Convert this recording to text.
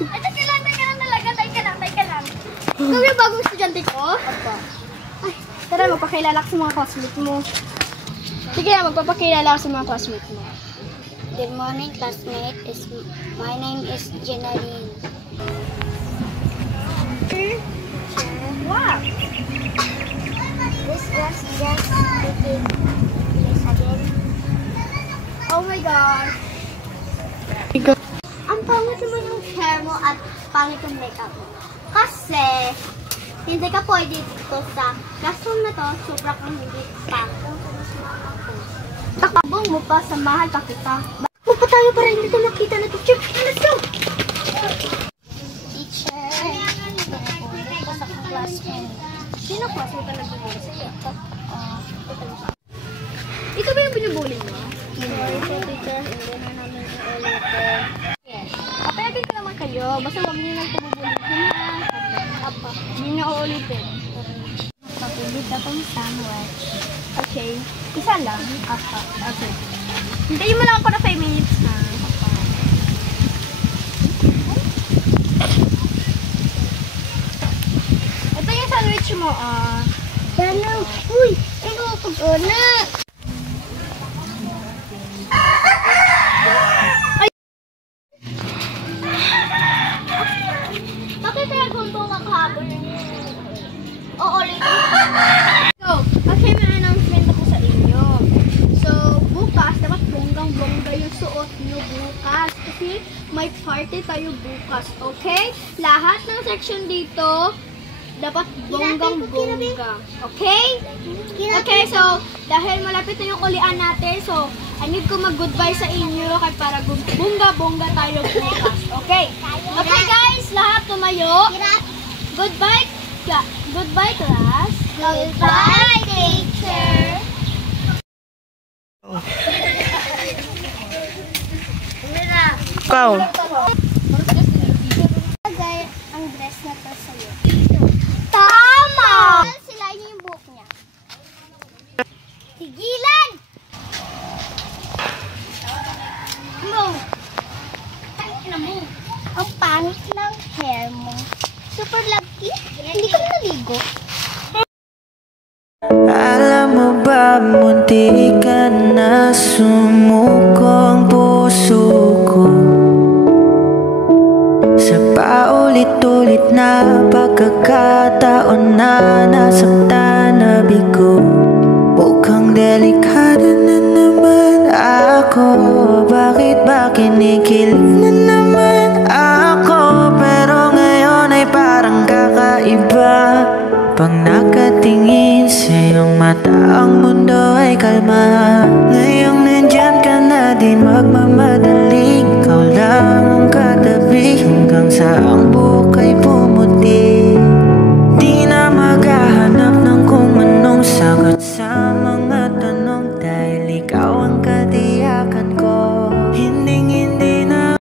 Ay, teka lang talaga. Teka lang. Ikaw yung bagong estudyante ko? Opo. Ay, tara, magpakilala ka sa mga classmate mo. Sige na, magpapakilala ka sa mga classmate mo. Good morning, classmate. My name is Jenaline. Wow! This was just speaking. Please again. Oh my gosh! Ang pangit naman yung hair mo at pangit yung makeup mo. Kasi, hindi ka pwede dito sa classroom na to, sobra kang hindi pangit. Takabong mo pa, samahan pa kita. Bakit pa tayo para hindi ko nakita na teacher? Let's go! Teacher, nakulit ko sa classmate. Sino classmate ka nagbibuli sa'yo? Ito ba yung binubuli mo? Hindi, teacher. Hindi na namin uulitin. Yes. Papayagan ko naman kayo. Basta huwag niyo lang pububulitin ha. Apa. Hindi niyo uulitin. Papilit akong sandwich. Okay. Isa lang. Apa. Okay. Hintayin mo lang ako na 5 minutes ha. Apa. Ito yung sandwich mo ah. Sana, uy! Ikaw pag-una! Bakit kaya gunto na kahapon yun? Oo, So, okay, may announcement ako sa inyo. So, bukas, dapat bonggang-bongga yung suot nyo bukas. Kasi may party tayo bukas, okay? Lahat ng section dito, dapat bonggang-bongga. Okay? Okay, so, dahil malapit na yung ulian natin, so, I need ko mag-goodbye sa inyo kaya para bongga-bongga tayo bukas. Okay? Okay, guys, lahat tumayo. Goodbye, goodbye, class. Goodbye, teacher! Ikaw. Bagay ang dress na to sa'yo. Tama! Sila yung buhok niya. Tigilan! Mo! Ang pangit ng hair mo. Super lucky. Hindi ka naligo. Alam mo ba, munti ka na sumuko ang puso ko sa paulit-ulit na pagkakataon na nasaktan na bigo. Mukhang delikado na naman ako. Bakit ba kinikilig na naman ako? Pero ngayon ay parang kakaiba. Pag nakatingin sa iyong mata, ang mundo ay kalma. Ngayong nandyan ka na din,